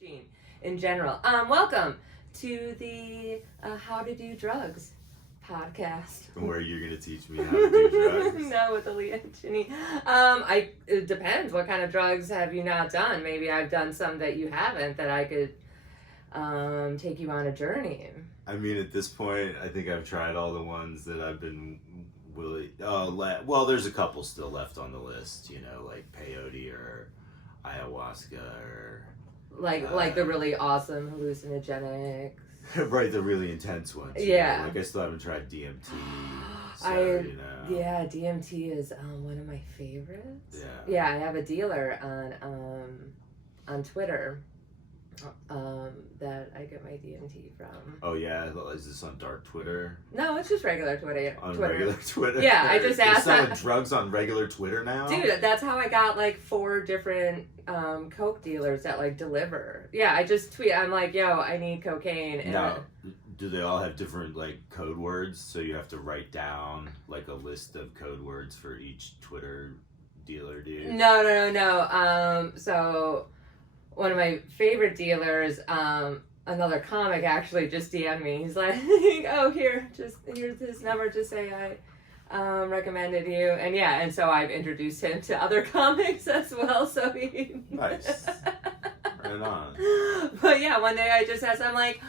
hygiene in general. Welcome to the How to Do Drugs podcast. Where you're going to teach me how to do drugs? No, with Alia and Ginny. It depends. What kind of drugs have you not done? Maybe I've done some that you haven't that I could take you on a journey. I mean, at this point, I think I've tried all the ones that I've been willing. Well, there's a couple still left on the list, you know, like peyote or ayahuasca or... Like the really awesome hallucinogenics. Right, the really intense ones. Yeah. You know? Like, I still haven't tried DMT. So, you know. Yeah, DMT is one of my favorites. Yeah. Yeah, I have a dealer on Twitter that I get my DMT from. Oh, yeah? Is this on dark Twitter? No, it's just regular Twitter. Regular Twitter? Yeah, I just asked. They're selling drugs on regular Twitter now? Dude, that's how I got like 4 different coke dealers that like deliver. Yeah, I just tweet. I'm like, yo, I need cocaine. And now, do they all have different like code words? So you have to write down like a list of code words for each Twitter dealer, dude? No. So one of my favorite dealers, another comic actually just DM'd me. He's like, oh, here's this number. Just say I recommended you. And yeah, and so I've introduced him to other comics as well. So he... Nice. Right on. But yeah, one day I just asked, I'm like,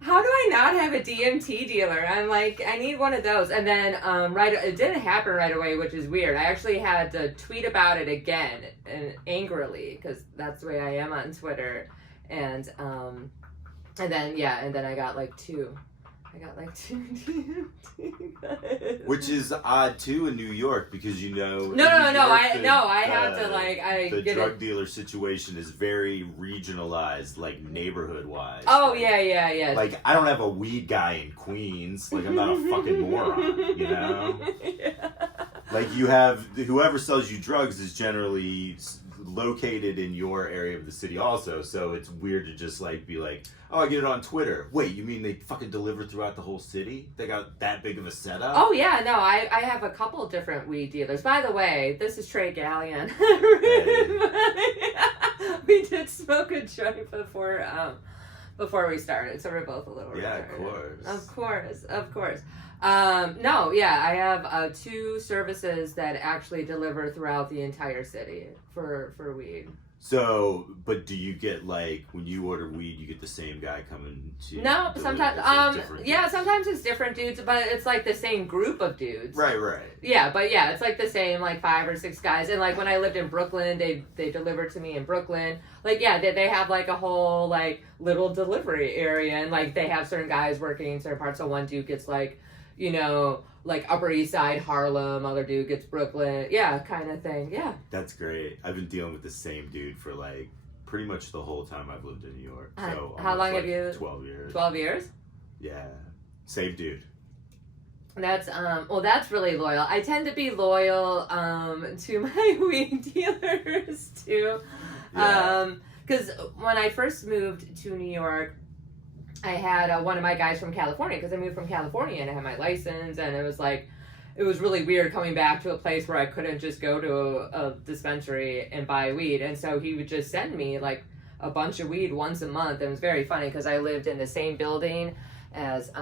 how do I not have a DMT dealer? I'm like, I need one of those. And then it didn't happen right away, which is weird. I actually had to tweet about it again and angrily because that's the way I am on Twitter. And then I got like 2. I got like 2 DMT. Which is odd too in New York because you know. No. I have to like the drug dealer situation is very regionalized, like neighborhood wise. Oh like, yeah. Like I don't have a weed guy in Queens. Like I'm not a fucking moron, you know. Yeah. Like you have whoever sells you drugs is generally located in your area of the city also, so it's weird to just like be like, oh, I get it on Twitter. Wait, you mean they fucking deliver throughout the whole city? They got that big of a setup? Oh yeah, no, I have a couple different weed dealers. By the way, this is Trey Galyon. We did smoke a joint before we started, so we're both a little retarded. Of course. No, yeah, I have 2 services that actually deliver throughout the entire city for weed. So, but do you get like when you order weed, you get the same guy coming to? No, sometimes. Sometimes it's different dudes, but it's like the same group of dudes. Right. Yeah, but yeah, it's like the same like 5 or 6 guys. And like when I lived in Brooklyn, they delivered to me in Brooklyn. Like yeah, they have like a whole like little delivery area, and like they have certain guys working in certain parts. So one dude gets like, you know, like Upper East Side, Harlem, other dude gets Brooklyn. Yeah, kind of thing. Yeah. That's great. I've been dealing with the same dude for like pretty much the whole time I've lived in New York. So how long have you? 12 years. 12 years? Yeah. Same dude. That's that's really loyal. I tend to be loyal to my weed dealers too. Yeah. Cuz when I first moved to New York, I had one of my guys from California because I moved from California and I had my license, and it was really weird coming back to a place where I couldn't just go to a dispensary and buy weed. And so he would just send me like a bunch of weed once a month. And it was very funny because I lived in the same building as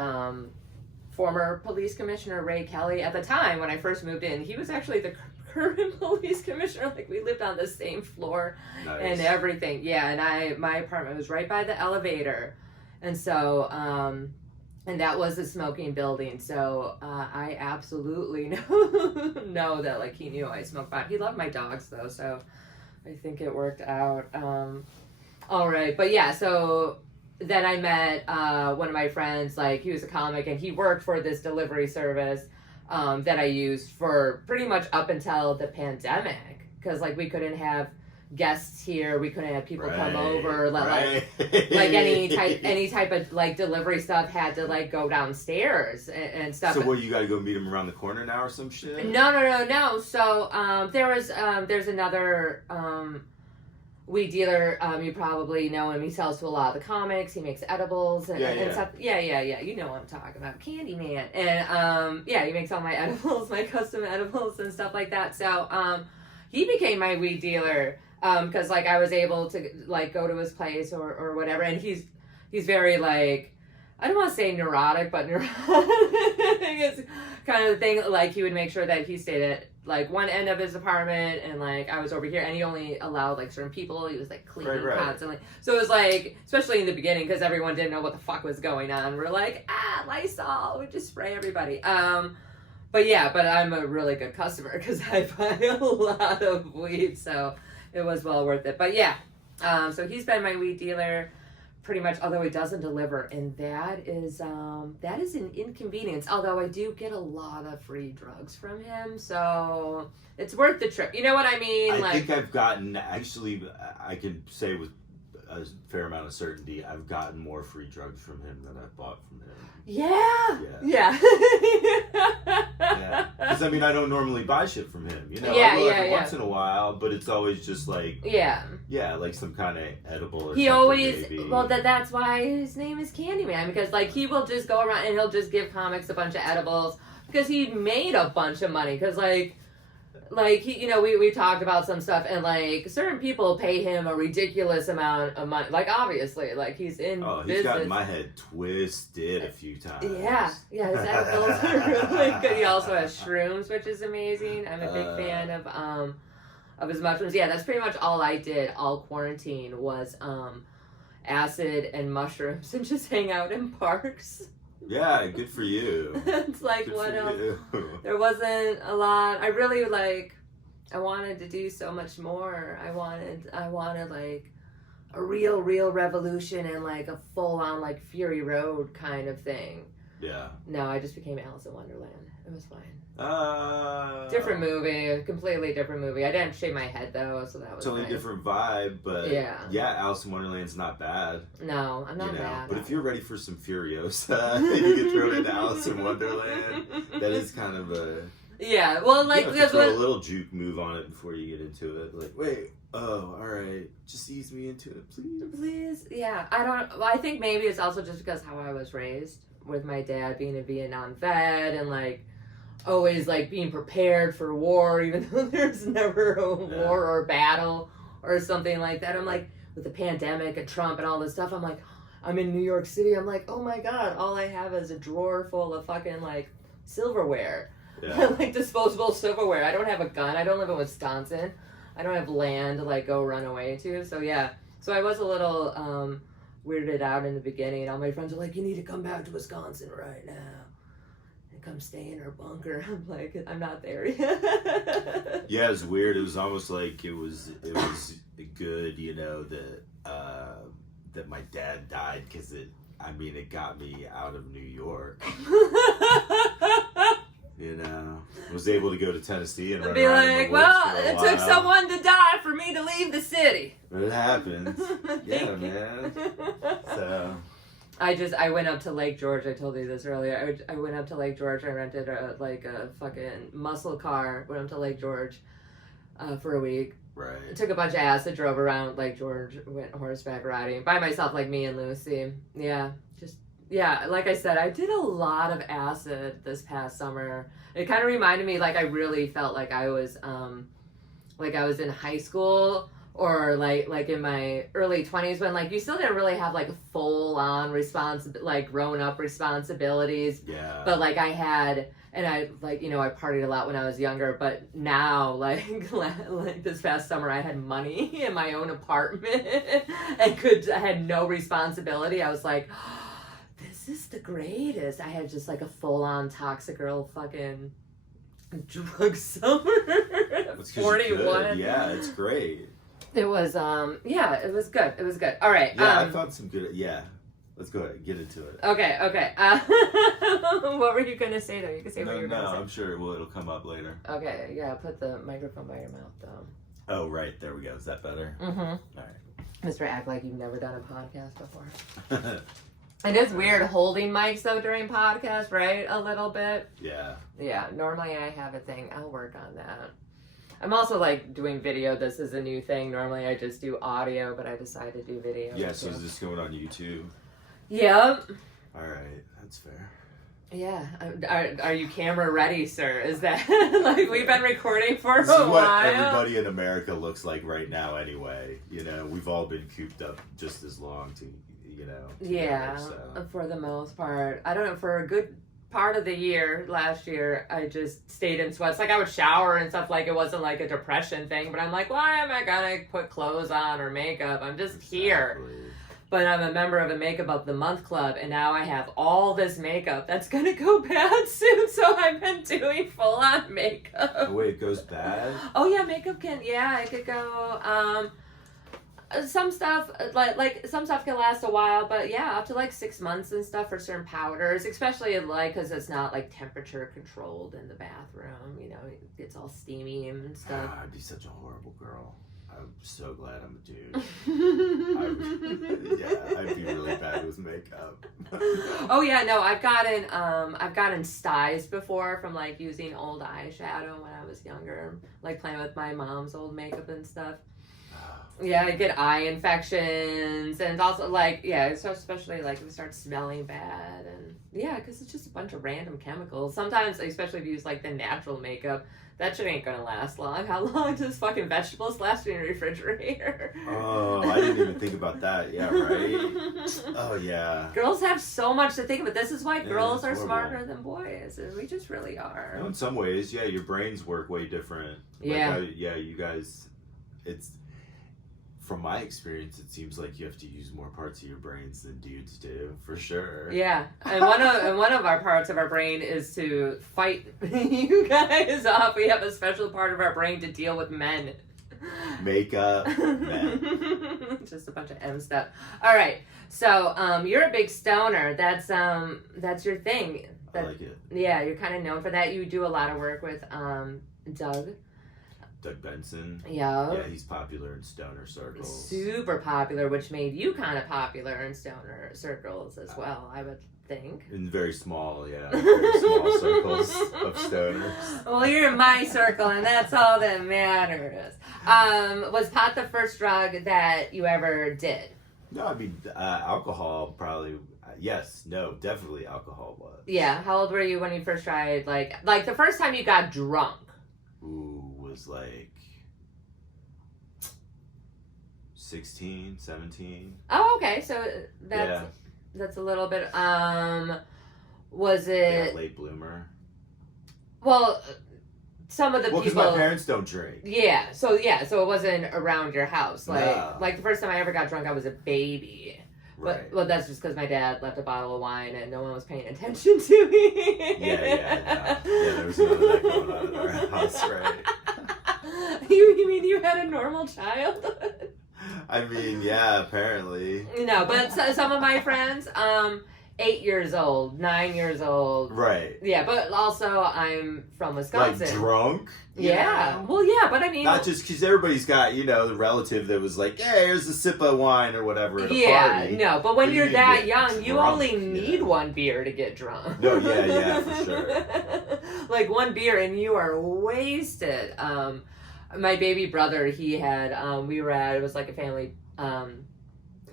former police commissioner Ray Kelly. At the time when I first moved in, he was actually the current police commissioner. Like we lived on the same floor. Nice. And everything. Yeah, and my apartment was right by the elevator. And so, and that was a smoking building. So I absolutely know that like he knew I smoked pot. He loved my dogs though, so I think it worked out. All right, but yeah. So then I met one of my friends. Like he was a comic, and he worked for this delivery service that I used for pretty much up until the pandemic, because like we couldn't have guests here, we couldn't have people come over, like any type of like delivery stuff had to like go downstairs and stuff. So what, you gotta go meet him around the corner now or some shit? No. So there's another weed dealer, you probably know him. He sells to a lot of the comics. He makes edibles and stuff. Yeah. You know what I'm talking about, Candyman. And he makes all my edibles, my custom edibles and stuff like that. So he became my weed dealer because like I was able to like go to his place or whatever, and he's very like, I don't want to say neurotic, but neurotic is kind of the thing. Like he would make sure that he stayed at like one end of his apartment, and like I was over here, and he only allowed like certain people. He was like cleaning constantly, so it was like, especially in the beginning, because everyone didn't know what the fuck was going on. We're like, Lysol, we just spray everybody. But yeah, but I'm a really good customer because I buy a lot of weed, so it was well worth it. But yeah, so he's been my weed dealer pretty much, although he doesn't deliver, and that is an inconvenience. Although I do get a lot of free drugs from him, so it's worth the trip. You know what I mean? I think I've gotten, actually, I can say with a fair amount of certainty, I've gotten more free drugs from him than I've bought from him. Yeah. Because I mean, I don't normally buy shit from him. You know, yeah, I will every once in a while, but it's always just like like some kind of edible or he something. Always maybe. Well, that's why his name is Candyman, because like he will just go around and he'll just give comics a bunch of edibles because he made a bunch of money. Because like he, you know, we talked about some stuff, and like certain people pay him a ridiculous amount of money. Like obviously, like he's in he's gotten my head twisted a few times. Yeah, his edibles are really good. He also has shrooms, which is amazing. I'm a big fan of his mushrooms. Yeah, that's pretty much all I did all quarantine was acid and mushrooms and just hang out in parks. Yeah, good for you. It's like, good what else? There wasn't a lot. I really I wanted to do so much more. I wanted like a real revolution and like a full on like Fury Road kind of thing. Yeah. No, I just became Alice in Wonderland. It was fine. Different movie, completely different movie. I didn't shave my head though, so that was totally nice. Different vibe, but yeah, Alice in Wonderland's not bad. No, I'm not bad. But if you're ready for some Furiosa, you can throw it into Alice in Wonderland. That is kind of a well, like you have to throw a little juke move on it before you get into it. Like, wait, all right, just ease me into it, please. Yeah, I think maybe it's also just because how I was raised with my dad being a Vietnam vet and like always like being prepared for war, even though there's never a war or battle or something like that. I'm like, with the pandemic and Trump and all this stuff, I'm like, I'm in New York City. I'm like, oh my God, all I have is a drawer full of fucking like silverware, like disposable silverware. I don't have a gun. I don't live in Wisconsin. I don't have land to like go run away to. So yeah, so I was a little weirded out in the beginning, and all my friends are like, you need to come back to Wisconsin right now. Come stay in our bunker. I'm like, I'm not there yet. Yeah, it's weird. It was almost like it was good, you know, that my dad died, because it got me out of New York. You know, was able to go to Tennessee and run be around like, in the woods well, it took someone to die for me to leave the city. But it happens. Yeah, man. So. I went up to Lake George. I told you this earlier. I went up to Lake George. I rented a fucking muscle car. Went up to Lake George for a week. Right. I took a bunch of acid, drove around Lake George, went horseback riding by myself, like me and Lucy. Yeah, like I said, I did a lot of acid this past summer. It kind of reminded me, like I really felt like I was in high school. Or like in my early 20s, when like you still didn't really have like full on grown up responsibilities. Yeah. But like I had, and I like, you know, I partied a lot when I was younger. But now like this past summer, I had money in my own apartment and I had no responsibility. I was like, oh, this is the greatest. I had just like a full on toxic girl fucking drug summer. 41. Yeah, it's great. It was, it was good. It was good. All right. Yeah, I found some good, Let's go ahead, get into it. Okay. What were you going to say, though? You can say what you were going to say. No, I'm sure it'll come up later. Okay, yeah, put the microphone by your mouth, though. Oh, right. There we go. Is that better? Mm-hmm. All right. Mr. Act like you've never done a podcast before. It is weird holding mics, though, during podcasts, right? A little bit. Yeah. Yeah, normally I have a thing. I'll work on that. I'm also like doing video. This is a new thing. Normally I just do audio, but I decided to do video. Yeah, so is this going on YouTube? Yep. Alright, that's fair. Yeah. Are you camera ready, sir? Is that like we've been recording for This is a what while? everybody in America looks like right now anyway. You know, we've all been cooped up just as long to, you know. Yeah, together, so. for the most part. I don't know, for a good part of the year last year, I just stayed in sweats. Like, I would shower and stuff, like it wasn't like a depression thing, but I'm like, why am I gonna put clothes on or makeup? I'm just here. But I'm a member of a Makeup of the Month club, and now I have all this makeup that's gonna go bad soon, so I've been doing full-on makeup. Oh, wait, it goes bad? Oh yeah, makeup can, yeah, it could go, some stuff, like some stuff can last a while, but yeah, up to like 6 months and stuff for certain powders, especially like, because it's not like temperature controlled in the bathroom, you know, it's all steamy and stuff. I'd be such a horrible girl. I'm so glad I'm a dude. I'd be really bad with makeup. Oh yeah, no, I've gotten styes before from like using old eyeshadow when I was younger, like playing with my mom's old makeup and stuff. Yeah, I get eye infections, and also like, yeah, so especially like if it starts smelling bad, and yeah, because it's just a bunch of random chemicals. Sometimes, especially if you use like the natural makeup, that shit ain't gonna last long. How long does fucking vegetables last in your refrigerator? Oh, I didn't even think about that. Yeah, right? Oh, yeah. Girls have so much to think about. This is why girls are horrible. Smarter than boys. We just really are. You know, in some ways, yeah, your brains work way different. Yeah. You guys, it's... From my experience, it seems like you have to use more parts of your brains than dudes do, for sure. Yeah, and one of our parts of our brain is to fight you guys off. We have a special part of our brain to deal with men. Makeup, men. Just a bunch of M stuff. All right, so you're a big stoner. That's your thing. I like it. Yeah, you're kind of known for that. You do a lot of work with Doug Benson. Yeah. Yeah, he's popular in stoner circles. Super popular, which made you kind of popular in stoner circles as well, I would think. In very small, very small circles of stoners. Well, you're in my circle, and that's all that matters. Was pot the first drug that you ever did? No, I mean, alcohol probably... yes, no, definitely alcohol was. Yeah, how old were you when you first tried, like the first time you got drunk? Ooh, was like 16, 17. Oh, okay, so that's a little bit, was it... Yeah, late bloomer. Well, some of the people... Well, because my parents don't drink. Yeah, so it wasn't around your house. No. Like the first time I ever got drunk, I was a baby. Right. Well, that's just because my dad left a bottle of wine and no one was paying attention to me. Yeah, there was none of that going on in our house, right? You mean you had a normal childhood? I mean, yeah, apparently. No, but some of my friends, 8 years old, 9 years old. Right. Yeah, but also I'm from Wisconsin. Like drunk? Yeah. Well, yeah, but I mean... Not just because everybody's got, the relative that was like, hey, here's a sip of wine or whatever at a party. No, but when you're that young, drunk, you only need one beer to get drunk. No, yeah, for sure. Like one beer and you are wasted. My baby brother, he had, we were at, it was like a family...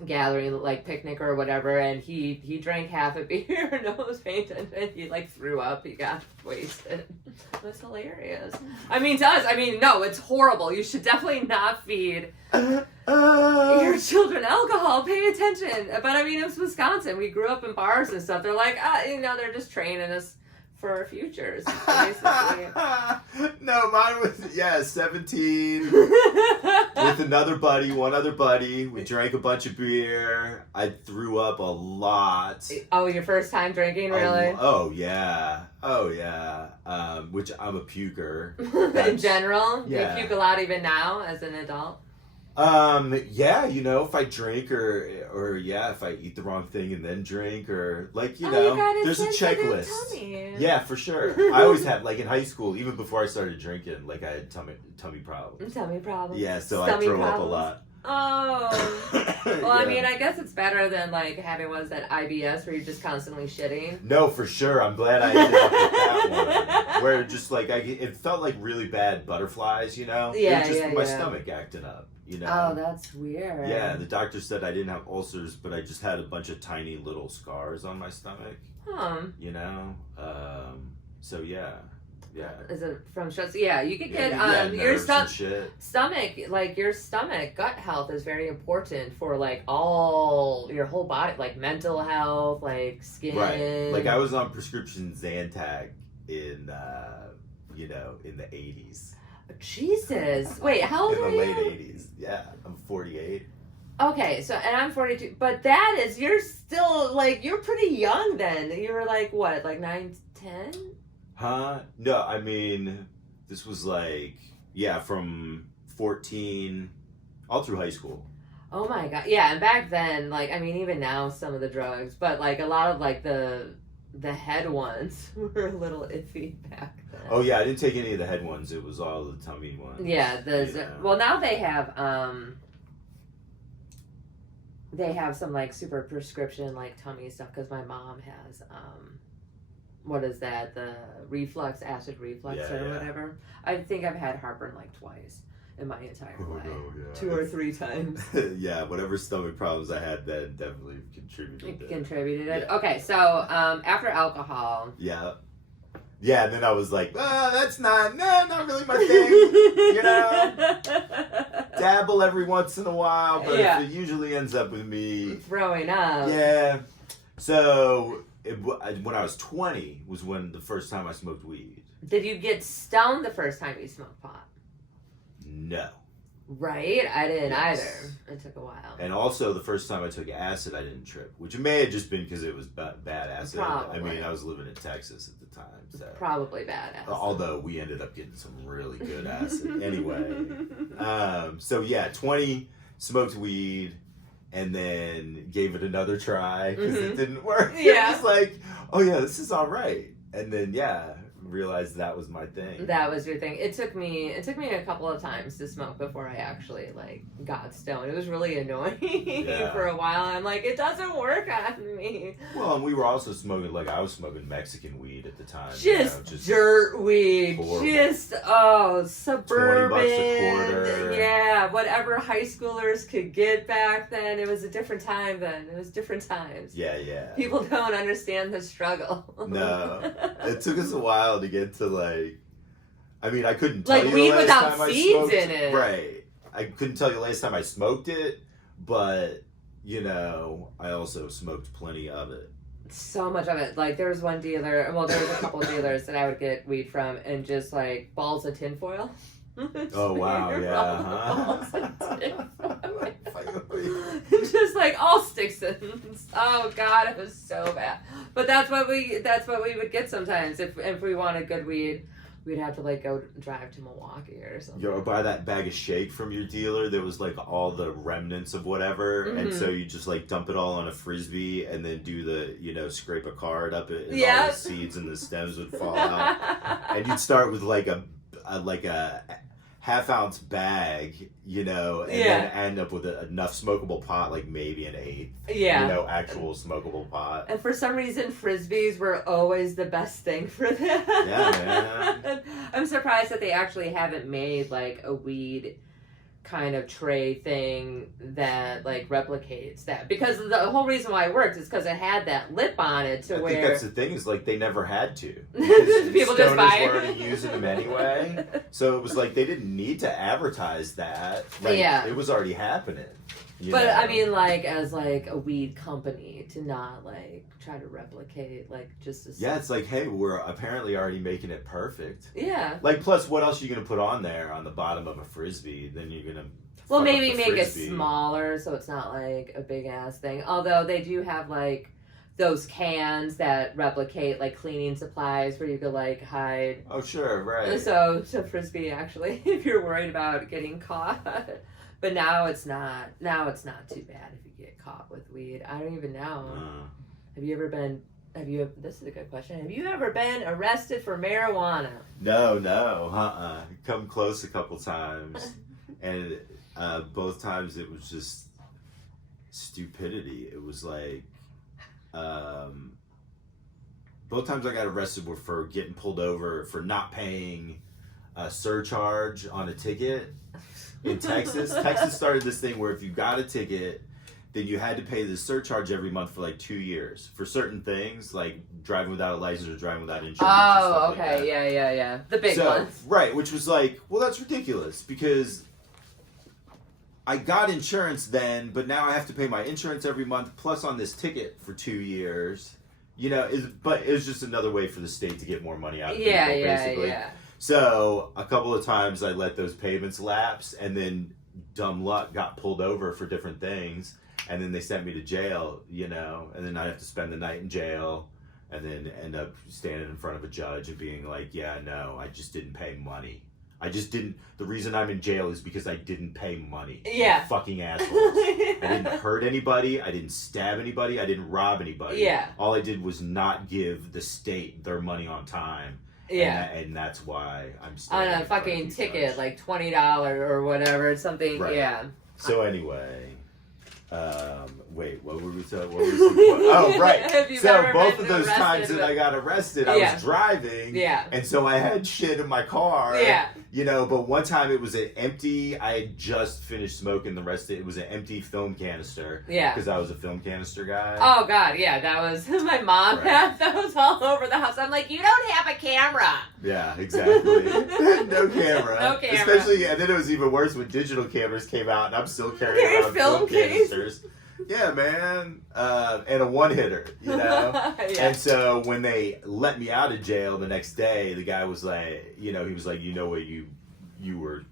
gathering, like picnic or whatever, and he drank half a beer. No one was paying attention. He like threw up. He got wasted. It was hilarious. I mean, to us, no, it's horrible. You should definitely not feed your children alcohol. Pay attention. But I mean, it's Wisconsin. We grew up in bars and stuff. They're like, they're just training us for our futures, basically. No, mine was 17 with one other buddy. We drank a bunch of beer. I threw up a lot. Oh, your first time drinking, really? Oh yeah. Which I'm a puker. In general, yeah. You puke a lot even now as an adult. If I drink or if I eat the wrong thing and then drink or there's a checklist. Yeah, for sure. I always had, like in high school, even before I started drinking, like I had tummy problems. Tummy problems. Yeah, so I throw up a lot. Oh. Well, Yeah. I mean, I guess it's better than like having that IBS where you're just constantly shitting. No, for sure. I'm glad I ended up with that one. Where just like it felt like really bad butterflies, Yeah, it was just my yeah. stomach acting up. You know? Oh, that's weird. Yeah, the doctor said I didn't have ulcers, but I just had a bunch of tiny little scars on my stomach. You know? So yeah. Is it from stress? Yeah, you could get your stomach, like your stomach gut health is very important for like all your whole body, like mental health, like skin. Right. Like I was on prescription Zantac in in the 80s. Jesus. Wait, how old are you? In the late 80s. Yeah, I'm 48. Okay, so, and I'm 42. But that is, you're still, like, you're pretty young then. You were like, what, like 9, 10? Huh? No, I mean, this was like, from 14 all through high school. Oh my God. Yeah, and back then, like, I mean, even now, some of the drugs, but like a lot of like the head ones were a little iffy back then. Oh yeah, I didn't take any of the head ones. It was all the tummy ones. Yeah, well now they have some like super prescription like tummy stuff because my mom has what is that, the acid reflux or whatever. I think I've had heartburn like twice in my entire life. No, yeah. 2 or 3 times. Yeah, whatever stomach problems I had then definitely contributed. Yeah. Okay, so after alcohol. Yeah, and then I was like, that's not really my thing. You know, dabble every once in a while, but it usually ends up with me throwing up. Yeah. So when I was 20 was when the first time I smoked weed. Did you get stoned the first time you smoked pot? No. Right? I didn't either. It took a while. And also, the first time I took acid, I didn't trip, which may have just been because it was bad acid. Probably. I mean, I was living in Texas at the time. So. Probably bad acid. Although, we ended up getting some really good acid. Anyway. 20, smoked weed, and then gave it another try because it didn't work. Yeah. It was like, oh yeah, this is all right. And then, realized that was my thing. That was your thing. It took me a couple of times to smoke before I actually like got stoned. It was really annoying for a while. I'm like, it doesn't work on me. Well, and we were also smoking, like I was smoking Mexican weed at the time. Just dirt weed. Horrible. Just suburban. $20 a quarter. Yeah, whatever high schoolers could get back then. It was a different time then. It was different times. Yeah. People don't understand the struggle. No. It took us a while to get to like, I mean, I couldn't tell like you weed the last without time I seeds smoked in it. Right. I couldn't tell you the last time I smoked it, but I also smoked plenty of it. So much of it. Like there was one dealer, well, there was a couple of dealers that I would get weed from, and just like balls of tinfoil. Oh wow! Yeah. Just like all sticks and oh god, it was so bad. But that's what we would get sometimes if we wanted good weed. We'd have to like go drive to Milwaukee or something. Or buy that bag of shake from your dealer that was like all the remnants of whatever, and so you just like dump it all on a frisbee and then do the scrape a card up it, and all the seeds and the stems would fall out, and you'd start with like a half-ounce bag, and then end up with enough smokable pot, like maybe an 1/8. Actual smokable pot. And for some reason, frisbees were always the best thing for that. Yeah, man. I'm surprised that they actually haven't made like a weed kind of tray thing that like replicates that, because the whole reason why it worked is because it had that lip on it I think that's the thing, is like they never had to. People just buy it. Stoners were already using them anyway, so it was like they didn't need to advertise that. Like, it was already happening. But I mean, like as like a weed company to not like try to replicate like just it's like, hey, we're apparently already making it perfect. Yeah. Like, plus, what else are you gonna put on there on the bottom of a frisbee? Then you're gonna maybe make it smaller so it's not like a big ass thing. Although they do have like those cans that replicate like cleaning supplies where you could like hide. Oh sure, right. So frisbee actually, if you're worried about getting caught. But now it's not. Now it's not too bad if you get caught with weed. I don't even know. Have you ever been? This is a good question. Have you ever been arrested for marijuana? No. Come close a couple times, and both times it was just stupidity. It was like, both times I got arrested were for getting pulled over for not paying a surcharge on a ticket. in Texas. Texas started this thing where if you got a ticket, then you had to pay the surcharge every month for like 2 years for certain things, like driving without a license or driving without insurance. Oh, okay, like yeah. The big ones. Right, which was like, well, that's ridiculous because I got insurance then, but now I have to pay my insurance every month plus on this ticket for 2 years. You know, but it was just another way for the state to get more money out of people, basically. Yeah. So a couple of times I let those payments lapse, and then dumb luck got pulled over for different things, and then they sent me to jail, you know, and then I'd have to spend the night in jail, and then end up standing in front of a judge and being like, yeah, no, I just didn't pay money. I just didn't. The reason I'm in jail is because I didn't pay money. Yeah. You fucking assholes. I didn't hurt anybody. I didn't stab anybody. I didn't rob anybody. Yeah. All I did was not give the state their money on time. Yeah. And that's why I'm on a fucking ticket, like $20 or whatever, something. Right. Yeah. So anyway. Wait, what were we saying? Oh, right. So both of those times that I got arrested, I was driving. Yeah. And so I had shit in my car. Yeah. You know, but one time it was an empty, I had just finished smoking the rest of it. It was an empty film canister. Yeah. Because I was a film canister guy. Oh, God, yeah. That was, my mom had those all over the house. I'm like, you don't have a camera. Yeah, exactly. No camera. No camera. Especially, and then it was even worse when digital cameras came out and I'm still carrying around film canisters. Yeah, man. And a one-hitter, you know? Yeah. And so when they let me out of jail the next day, the guy was like, you know, he was like, you know what you were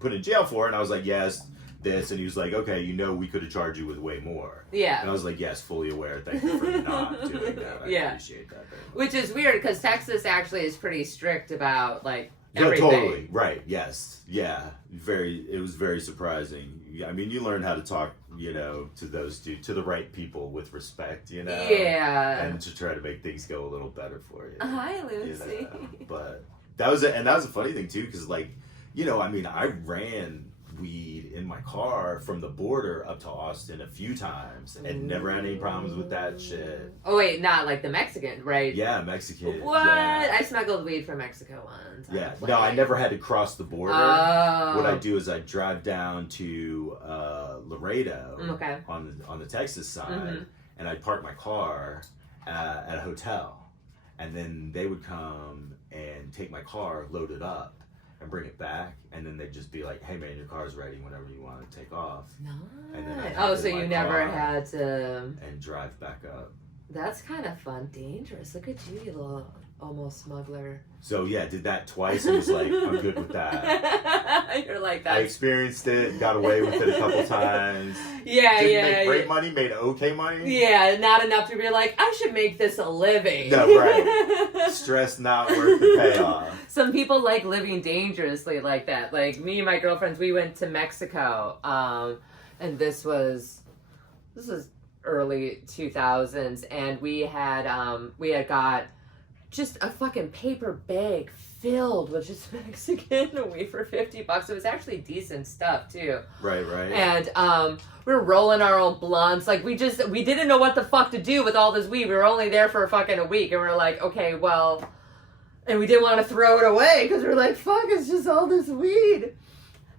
put in jail for? And I was like, yes, this. And he was like, okay, you know we could have charged you with way more. Yeah. And I was like, yes, fully aware. Thank you for not doing that. I appreciate that very much. Which is weird because Texas actually is pretty strict about, like, everything. No, totally. Right. Yes. Yeah. It was very surprising. I mean, you learn how to talk, you know, to the right people with respect, you know. Yeah. And to try to make things go a little better for you. Hi, Lucy. You know? But that was a funny thing too, because like, you know, I mean, I ran weed in my car from the border up to Austin a few times and never had any problems with that shit. Oh wait, not like the Mexican, right? Yeah, Mexican. What? Yeah. I smuggled weed from Mexico once. Yeah, no, I never had to cross the border. Oh. What I do is I drive down to Laredo on the Texas side, and I'd park my car at a hotel, and then they would come and take my car, load it up, and bring it back, and then they'd just be like, hey man, your car's ready whenever you want to take off. Nice. And then so you never had to... And drive back up. That's kind of fun. Dangerous. Look at you, you little almost smuggler. So yeah, did that twice and was like, I'm good with that. You're like that. I experienced it, got away with it a couple times. Yeah, Didn't make great money, made okay money. Yeah, not enough to be like, I should make this a living. No, right. Stress not worth the payoff. Some people like living dangerously like that. Like me and my girlfriends, we went to Mexico, and this was early 2000s, and we had got just a fucking paper bag filled with just Mexican weed for $50. It was actually decent stuff too. Right. And we were rolling our own blunts. Like we didn't know what the fuck to do with all this weed. We were only there for fucking a week, and we were like, okay, well, and we didn't want to throw it away because we were like, fuck, it's just all this weed.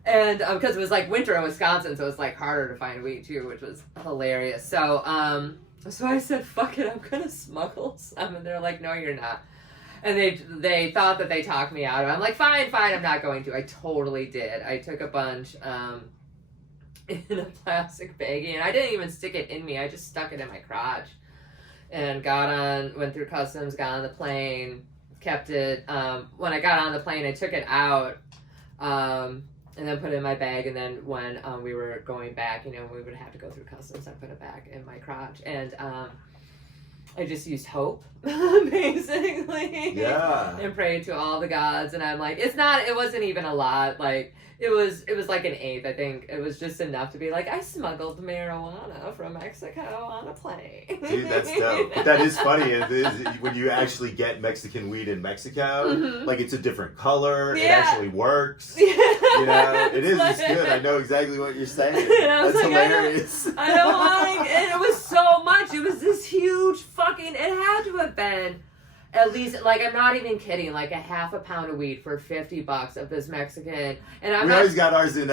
And because it was like winter in Wisconsin, so it's like harder to find weed too, which was hilarious. So I said, fuck it, I'm gonna smuggle some, and they're like, no, you're not. And they thought that they talked me out of it. I'm like, fine, I'm not going to. I totally did. I took a bunch in a plastic baggie, and I didn't even stick it in me. I just stuck it in my crotch, and went through customs, got on the plane, kept it. When I got on the plane, I took it out. And then put it in my bag, and then when we were going back, you know, we would have to go through customs, I put it back in my crotch, and I just used hope, basically. Yeah. And prayed to all the gods, and I'm like, it wasn't even a lot, like, it was like an eighth, I think. It was just enough to be like, I smuggled marijuana from Mexico on a plane. Dude, that's dope. But that is funny. It is, when you actually get Mexican weed in Mexico, like it's a different color. Yeah. It actually works. Yeah. You know, it's good. I know exactly what you're saying. That's like, hilarious. I don't want it. And it was so much. It was this huge fucking, it had to have been at least, like, I'm not even kidding, like a half a pound of weed for $50 of this Mexican. And I'm we not, always got ours in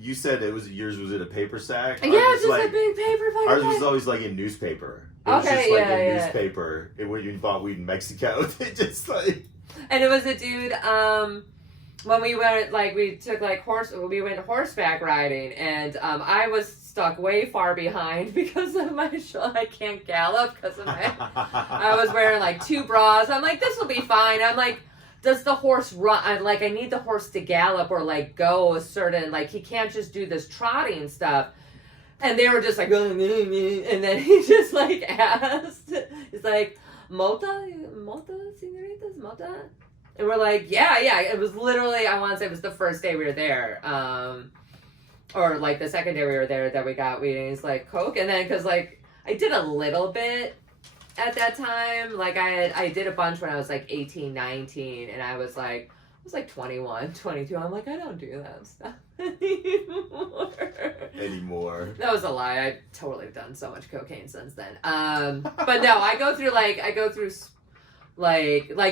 you said yours was in a paper sack? yeah, just like, a big paper fucking Ours bag. was always like in newspaper. It was Okay, just like yeah. newspaper. When you bought weed in Mexico, they just like... And it was a dude, when we went, like, we went horseback riding, and I was stuck way far behind because of my I can't gallop because of my, I was wearing, like, 2 bras. I'm like, this will be fine. I'm like, does the horse run? I'm like, I need the horse to gallop or, like, go a certain, like, he can't just do this trotting stuff. And they were just like, and then he just, like, asked, he's like, Mota, senoritas, Mota? And we're like, yeah. It was literally, I want to say it was the first day we were there. Or like the second day we were there that we got weed. And he's like, Coke. And then, because like, I did a little bit at that time. Like I did a bunch when I was like 18, 19. And I was like 21, 22. I'm like, I don't do that stuff anymore. That was a lie. I've totally done so much cocaine since then. But no, I go through like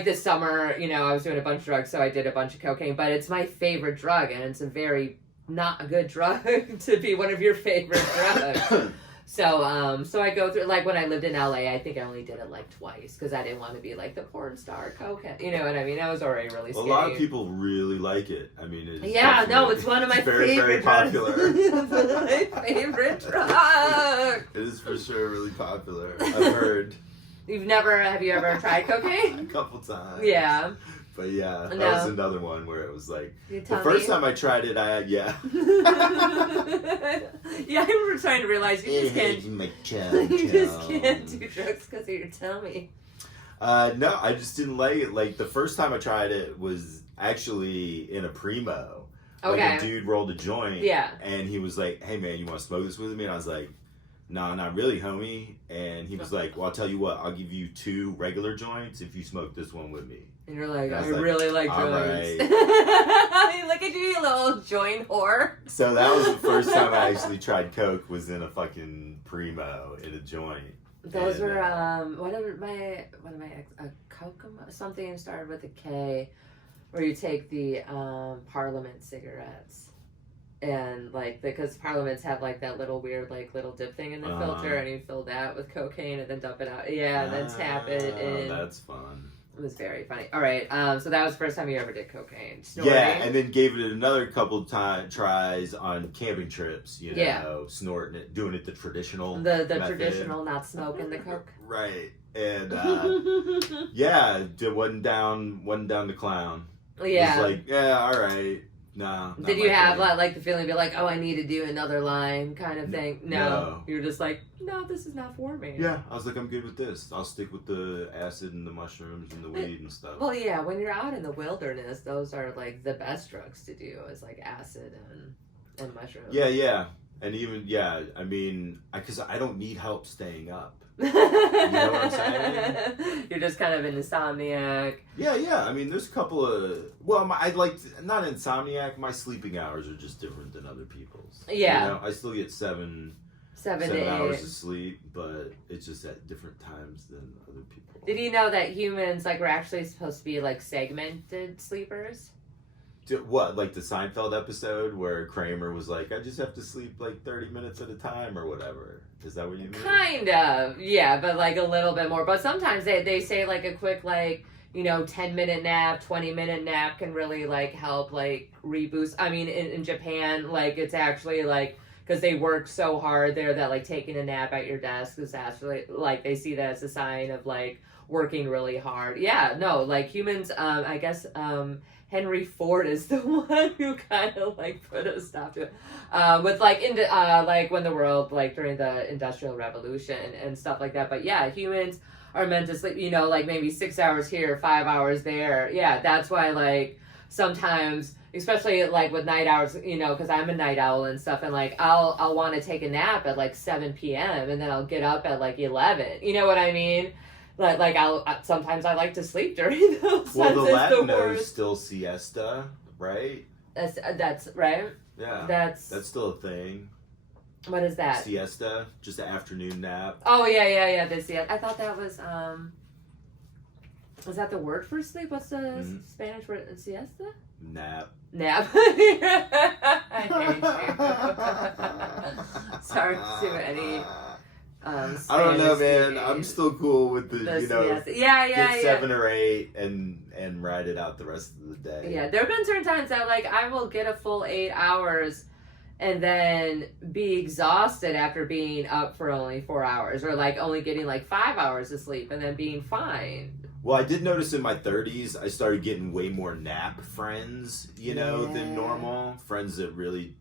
this summer, you know, I was doing a bunch of drugs, so I did a bunch of cocaine, but it's my favorite drug, and it's a very not a good drug to be one of your favorite drugs. So I go through, like, when I lived in LA, I think I only did it like twice, because I didn't want to be like the porn star cocaine, you know what I mean? I was already really skinny. A lot of people really like it. I mean, it's one of my favorite drugs. Popular. It's one of my favorite drugs. It is for sure really popular. I've heard. Have you ever tried cocaine? A couple times. Yeah. But yeah, that No. was another one where it was like, the The first time I tried it, yeah, I was trying to realize you just can't do drugs because of your tummy. No, I just didn't like it. Like, the first time I tried it was actually in a Primo. Like, Okay. a dude rolled a joint. Yeah. And he was like, hey man, you want to smoke this with me? And I was like, no, not really, homie. And he was like, well, I'll tell you what, I'll give you 2 regular joints if you smoke this one with me. And you're like, I I was like, really like all drugs. right. Look at you, you little joint whore. So that was the first time I actually tried coke, was in a fucking Primo in a joint. Those were one of my Kokomo, something started with a K, where you take the Parliament cigarettes. And like, because Parliaments have like that little weird like little dip thing in the filter, and you fill that with cocaine and then dump it out. Yeah, and then tap it in. That's fun. It was very funny. All right, so that was the first time you ever did cocaine. Snorting. Yeah, and then gave it another couple tries on camping trips. You know, snorting it, doing it the traditional. The method. traditional, not smoking the coke. Right, and yeah, it wasn't down the clown. Yeah. It was like, yeah, all right. No. Did you have like the feeling, be like, oh, I need to do another line kind of thing? No. You're just like, no, this is not for me. Yeah, I was like, I'm good with this. I'll stick with the acid and the mushrooms and the weed and stuff. Well, yeah, when you're out in the wilderness, those are like the best drugs to do, is like acid and mushrooms. Yeah. And even, I mean, because I don't need help staying up. You know what I'm saying? You're just kind of an insomniac. Yeah. I mean, there's a couple of... Well, I'd like to... Not insomniac. My sleeping hours are just different than other people's. Yeah. You know, I still get 7 hours of sleep, but it's just at different times than other people. Did you know that humans, like, were actually supposed to be, like, segmented sleepers? What, like the Seinfeld episode where Kramer was like, I just have to sleep like 30 minutes at a time or whatever? Is that what you mean? Kind of, yeah, but like a little bit more. But sometimes they say like a quick, like, you know, 10-minute nap, 20-minute nap can really like help like reboost. I mean, in Japan, like, it's actually like, because they work so hard there, that like taking a nap at your desk is actually like, they see that as a sign of like working really hard. Yeah, no, like humans, I guess, Henry Ford is the one who kind of like put a stop to it, with like like when the world, like during the Industrial Revolution and stuff like that. But yeah, humans are meant to sleep, you know, like maybe 6 hours here, 5 hours there. Yeah, that's why like sometimes, especially like with night hours, you know, because I'm a night owl and stuff, and like I'll want to take a nap at like 7 p.m. and then I'll get up at like 11. You know what I mean? Like sometimes I like to sleep during those. Well, the Latinos still siesta, right? That's right. Yeah. That's still a thing. What is that? Siesta, just an afternoon nap. Oh yeah. The siesta. I thought that was Is that the word for sleep? What's the Spanish word? Siesta? Nap. Nap. I hate you. Sorry to any I don't know, man. Spanish I'm still cool with the siesta. get 7 or 8 and ride it out the rest of the day. Yeah, there have been certain times that like I will get a full 8 hours and then be exhausted after being up for only 4 hours, or like only getting like 5 hours of sleep and then being fine. Well, I did notice in my 30s, I started getting way more nap friends, than normal. Friends that really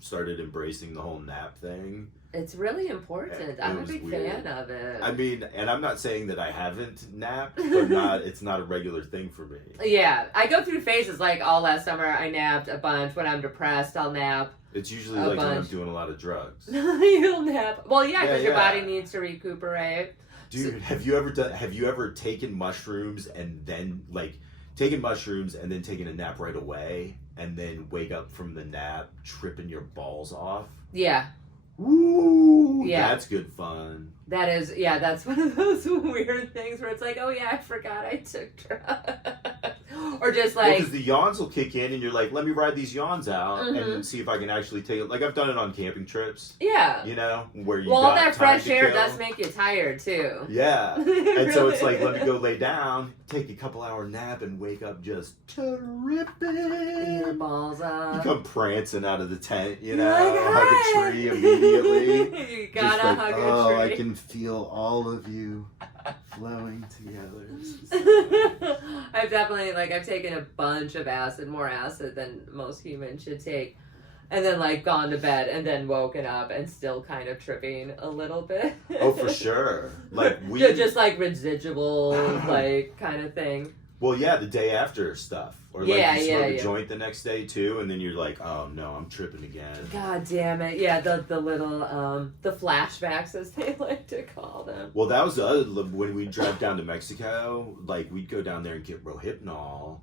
started embracing the whole nap thing. It's really important. I'm a big fan of it. I mean, and I'm not saying that I haven't napped, but it's not a regular thing for me. Yeah, I go through phases. Like all last summer, I napped a bunch. When I'm depressed, I'll nap. It's usually like when I'm doing a lot of drugs. You'll nap. Well, yeah, because your body needs to recuperate. Dude, have you ever taken mushrooms and then taken a nap right away and then wake up from the nap tripping your balls off? Yeah. Ooh, yeah. That's good fun. That is, yeah, that's one of those weird things where it's like, oh yeah, I forgot I took drugs. Or just like... Because the yawns will kick in and you're like, let me ride these yawns out and see if I can actually take it. Like, I've done it on camping trips. Yeah. Where you all that fresh air does make you tired, too. Yeah. And so it's like, let me go lay down, take a couple hour nap, and wake up just tripping. Your balls up. You come prancing out of the tent, hug a tree immediately. You gotta hug a tree. Oh, I can feel all of you flowing together. I've definitely, I've taken a bunch of acid, more acid than most humans should take, and then, gone to bed and then woken up and still kind of tripping a little bit. Oh, for sure. Just, residual, kind of thing. Well, yeah, the day after stuff. Or you smoke a joint the next day too, and then you're like, oh no, I'm tripping again. God damn it. Yeah, the little, the flashbacks as they like to call them. Well, that was the other, when we drive down to Mexico, we'd go down there and get Rohypnol.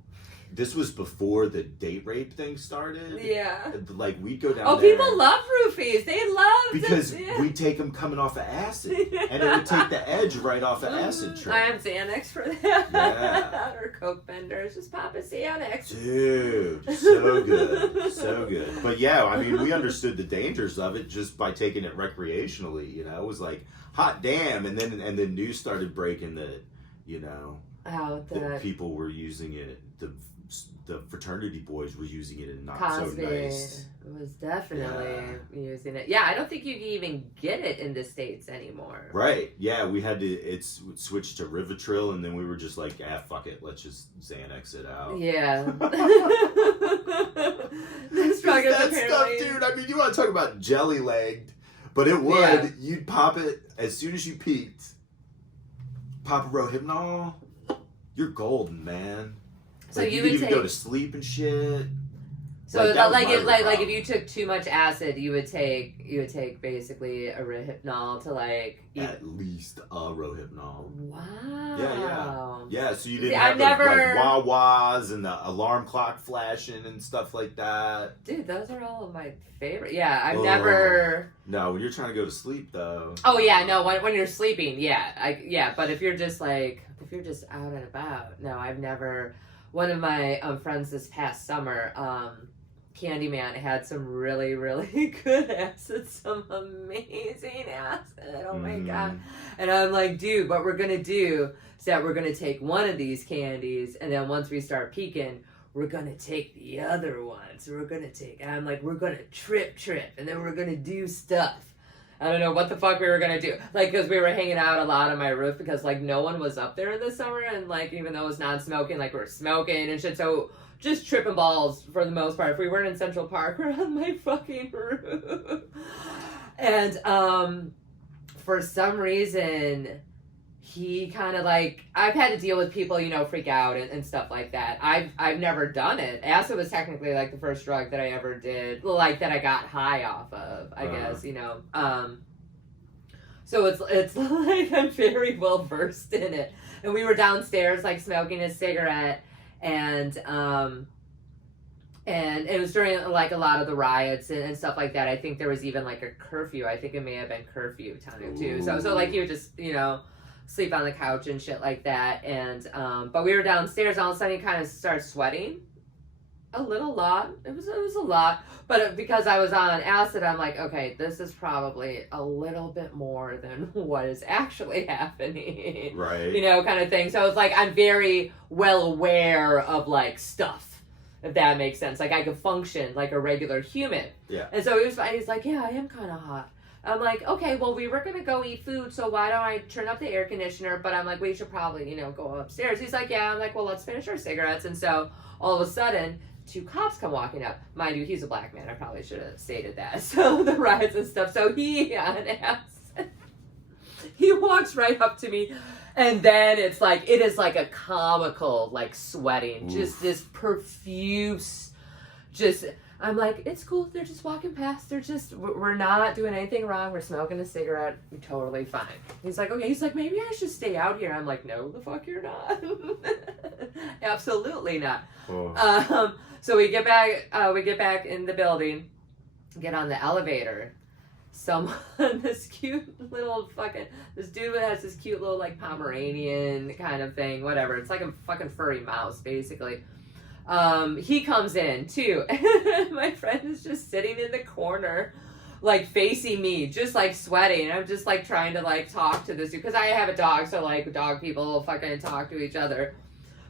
This was before the date rape thing started. Yeah. We'd go down there. Oh, people love roofies. They love because we'd take them coming off of acid. And it would take the edge right off of acid trip. I have Xanax for that. Yeah. Or Coke benders. Just pop a Xanax. Dude, so good. So good. But yeah, I mean, we understood the dangers of it just by taking it recreationally, It was like, hot damn. And then news started breaking that, that people were using it. The fraternity boys were using it and not Cosby so nice. Was definitely using it. Yeah, I don't think you can even get it in the States anymore. Right. Yeah, we had to, it's switched to Rivotril, and then we were just like, fuck it, let's just Xanax it out. Yeah. That stuff, dude, I mean, you want to talk about jelly-legged, but it would, you'd pop it as soon as you peaked. Pop a Rohypnol, you're golden, man. So you would even go to sleep and shit. So if you took too much acid, you would take basically a Rohypnol to at least a Rohypnol. Wow. Yeah. So you didn't have the wah-wahs and the alarm clock flashing and stuff like that. Dude, those are all of my favorite. Yeah, I've never. No, when you're trying to go to sleep though. Oh yeah, no. When you're sleeping, but if you're just out and about, no, I've never. One of my friends this past summer, Candyman, had some really, really good acid, some amazing acid. Oh my God. And I'm like, dude, what we're going to do is that we're going to take one of these candies, and then once we start peaking, we're going to take the other one. So and I'm like, we're going to trip, and then we're going to do stuff. I don't know what the fuck we were gonna do. Because we were hanging out a lot on my roof because, no one was up there in the summer. And, even though it was non-smoking, we were smoking and shit. So, just tripping balls for the most part. If we weren't in Central Park, we're on my fucking roof. And, for some reason, he kind of, I've had to deal with people, freak out and stuff like that. I've never done it. Acid was technically, the first drug that I ever did, that I got high off of, I guess, So it's I'm very well versed in it. And we were downstairs, smoking a cigarette, and it was during, a lot of the riots and stuff like that. I think there was even, a curfew. I think it may have been curfew time, too. So you were just, sleep on the couch and shit like that. And but we were downstairs, and all of a sudden he kind of started sweating a lot. It was a lot, but because I was on acid, I'm like, okay, this is probably a little bit more than what is actually happening, right? Kind of thing. So it's like I'm very well aware of like stuff, if that makes sense. Like I could function like a regular human. Yeah. And so he's like, yeah, I am kind of hot. I'm like, okay, well, we were going to go eat food, so why don't I turn up the air conditioner? But I'm like, we should probably, go upstairs. He's like, yeah. I'm like, well, let's finish our cigarettes. And so all of a sudden, 2 cops come walking up. Mind you, he's a black man. I probably should have stated that. So the riots and stuff. So he, on acid, he walks right up to me. And then it is like a comical, like sweating. Oof. Just this profuse, I'm like, it's cool. They're just walking past. We're not doing anything wrong. We're smoking a cigarette. We're totally fine. He's like, okay. He's like, maybe I should stay out here. I'm like, no, the fuck you're not. Absolutely not. Oh. So we get back in the building, get on the elevator. This dude has this cute little like Pomeranian kind of thing, whatever. It's like a fucking furry mouse, basically. He comes in too, and my friend is just sitting in the corner, like facing me, just like sweating. I'm just like trying to like talk to this dude because I have a dog, so like dog people fucking talk to each other.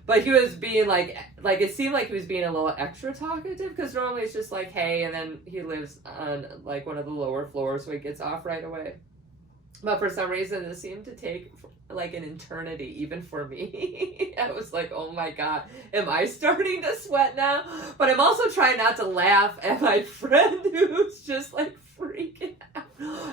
But he was being like it seemed like he was being a little extra talkative because normally it's just like, hey, and then he lives on like one of the lower floors, so he gets off right away. But for some reason, it seemed to take like an eternity, even for me. I was like, oh my God, am I starting to sweat now? But I'm also trying not to laugh at my friend who's just like freaking out.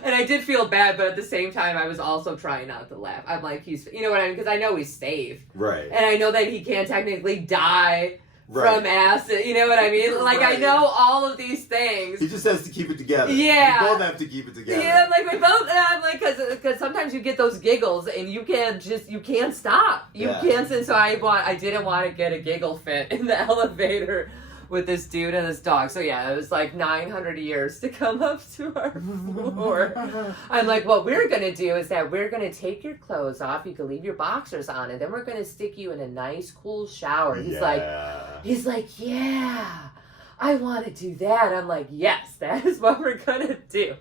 And I did feel bad, but at the same time, I was also trying not to laugh. I'm like, you know what I mean? Because I know he's safe. Right. And I know that he can't technically die from acid, you know what I mean? Like, I know all of these things. He just has to keep it together. Yeah. We both have to keep it together. Yeah, like we both have, like, because sometimes you get those giggles and you can't stop. You can't, and so I didn't want to get a giggle fit in the elevator with this dude and this dog. So yeah, it was like 900 years to come up to our floor. I'm like, what we're going to do is that we're going to take your clothes off. You can leave your boxers on, and then we're going to stick you in a nice, cool shower. He's like, yeah, I want to do that. I'm like, yes, that is what we're going to do.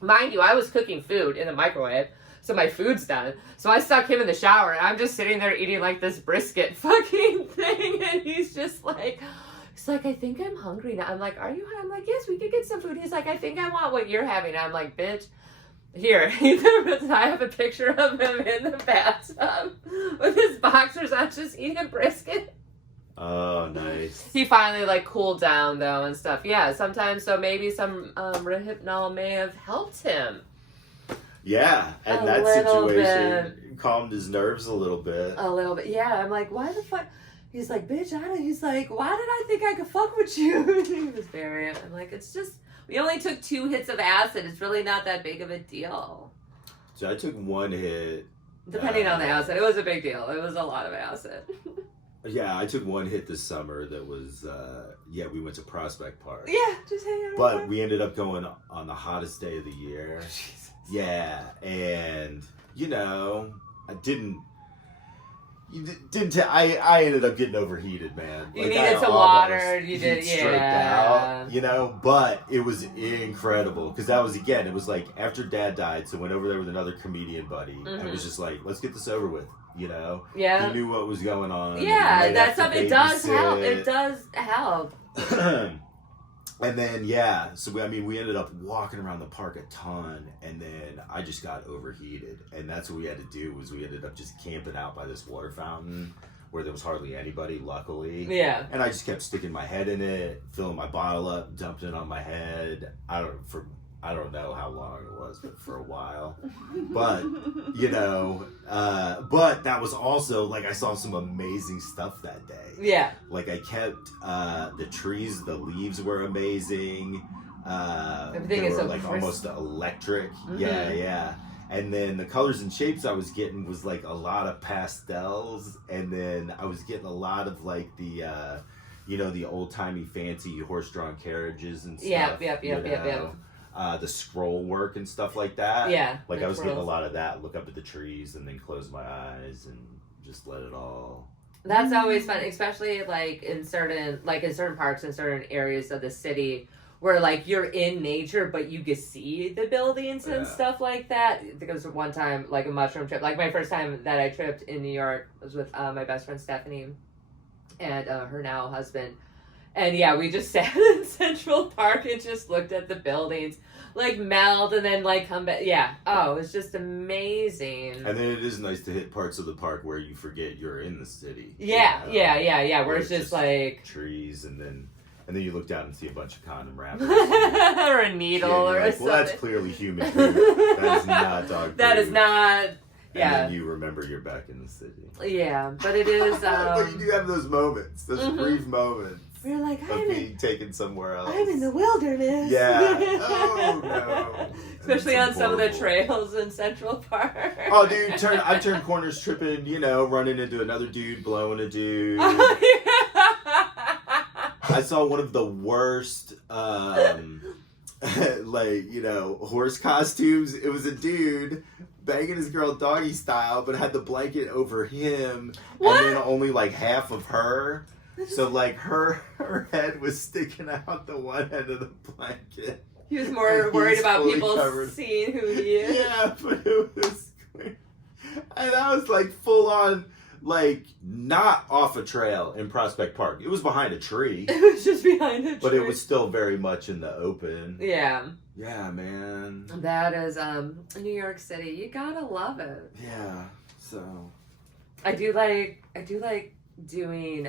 Mind you, I was cooking food in the microwave, so my food's done. So I stuck him in the shower, and I'm just sitting there eating like this brisket fucking thing, and he's like, I think I'm hungry now. I'm like, are you hungry? I'm like, yes, we could get some food. He's like, I think I want what you're having. I'm like, bitch, here. I have a picture of him in the bathtub with his boxers on, just eating brisket. Oh, nice. He finally like cooled down though and stuff. Yeah, sometimes, so maybe some Rohypnol may have helped him. Yeah, and that situation calmed his nerves a little bit. A little bit, yeah. I'm like, why the fuck? He's like, bitch, he's like, why did I think I could fuck with you? He was very, I'm like, it's just, we only took 2 hits of acid. It's really not that big of a deal. So I took 1 hit. Depending on the acid. It was a big deal. It was a lot of acid. Yeah, I took 1 hit this summer that was, we went to Prospect Park. Yeah, just hang out. But we ended up going on the hottest day of the year. Jesus. Yeah, and, I ended up getting overheated, man. You needed some water. You did, out, but it was incredible because that was, again, it was like after Dad died, so went over there with another comedian buddy, and it was just like, let's get this over with, Yeah. He knew what was going on. Yeah, that's something. It does help. It does help. And then, so we ended up walking around the park a ton, and then I just got overheated, and that's what we had to do, was we ended up just camping out by this water fountain where there was hardly anybody, luckily. Yeah. And I just kept sticking my head in it, filling my bottle up, dumping it on my head. I don't know how long it was, but for a while. But, but that was also, like, I saw some amazing stuff that day. Yeah. Like, I kept, the trees, the leaves were amazing. Everything is so like crisp. Almost electric. Mm-hmm. Yeah. And then the colors and shapes I was getting was, like, a lot of pastels. And then I was getting a lot of, like, the old-timey fancy horse-drawn carriages and stuff. Yep. the scroll work and stuff like that. Yeah. Like I was getting a lot of that. Look up at the trees and then close my eyes and just let it all. That's always fun, especially like in certain parks in certain areas of the city where like you're in nature but you can see the buildings and stuff like that. I think it was one time like a mushroom trip. Like my first time that I tripped in New York was with my best friend Stephanie and her now husband. And yeah, we just sat in Central Park and just looked at the buildings, like meld and then like come back. Yeah. Oh, it was just amazing. And then it is nice to hit parts of the park where you forget you're in the city. Yeah, you know? yeah. Where it's just like trees and then you look down and see a bunch of condom wrappers. or a needle or like, something. Well, that's clearly human food. That is not dog food. That is not. Yeah. And then you remember you're back in the city. Yeah, but it is. But you do have those moments, those brief moments. We're like, of being taken somewhere else. I'm in the wilderness. Yeah. Oh no. Especially on some of the trails in Central Park. Oh, dude, I've turned corners tripping, running into another dude, blowing a dude. Oh, yeah. I saw one of the worst, horse costumes. It was a dude banging his girl doggy style, but had the blanket over him, what? and then only like half of her. So like her head was sticking out the one end of the blanket. He was more worried about people covered. seeing who he is. Yeah, but it was, and I was like full on. Like, not off a trail in Prospect Park. It was behind a tree. It was just behind a tree. But it was still very much in the open. Yeah. Yeah, man. That is New York City. You gotta love it. Yeah. So I do like doing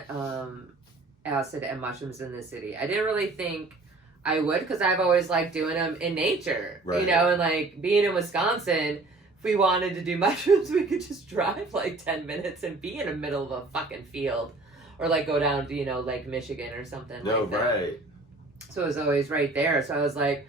acid and mushrooms in the city. I didn't really think I would because I've always liked doing them in nature. Right. And like being in Wisconsin, if we wanted to do mushrooms, we could just drive like 10 minutes and be in the middle of a fucking field. Or like go down to, Lake Michigan or something like that. Right. So it was always right there. So I was like,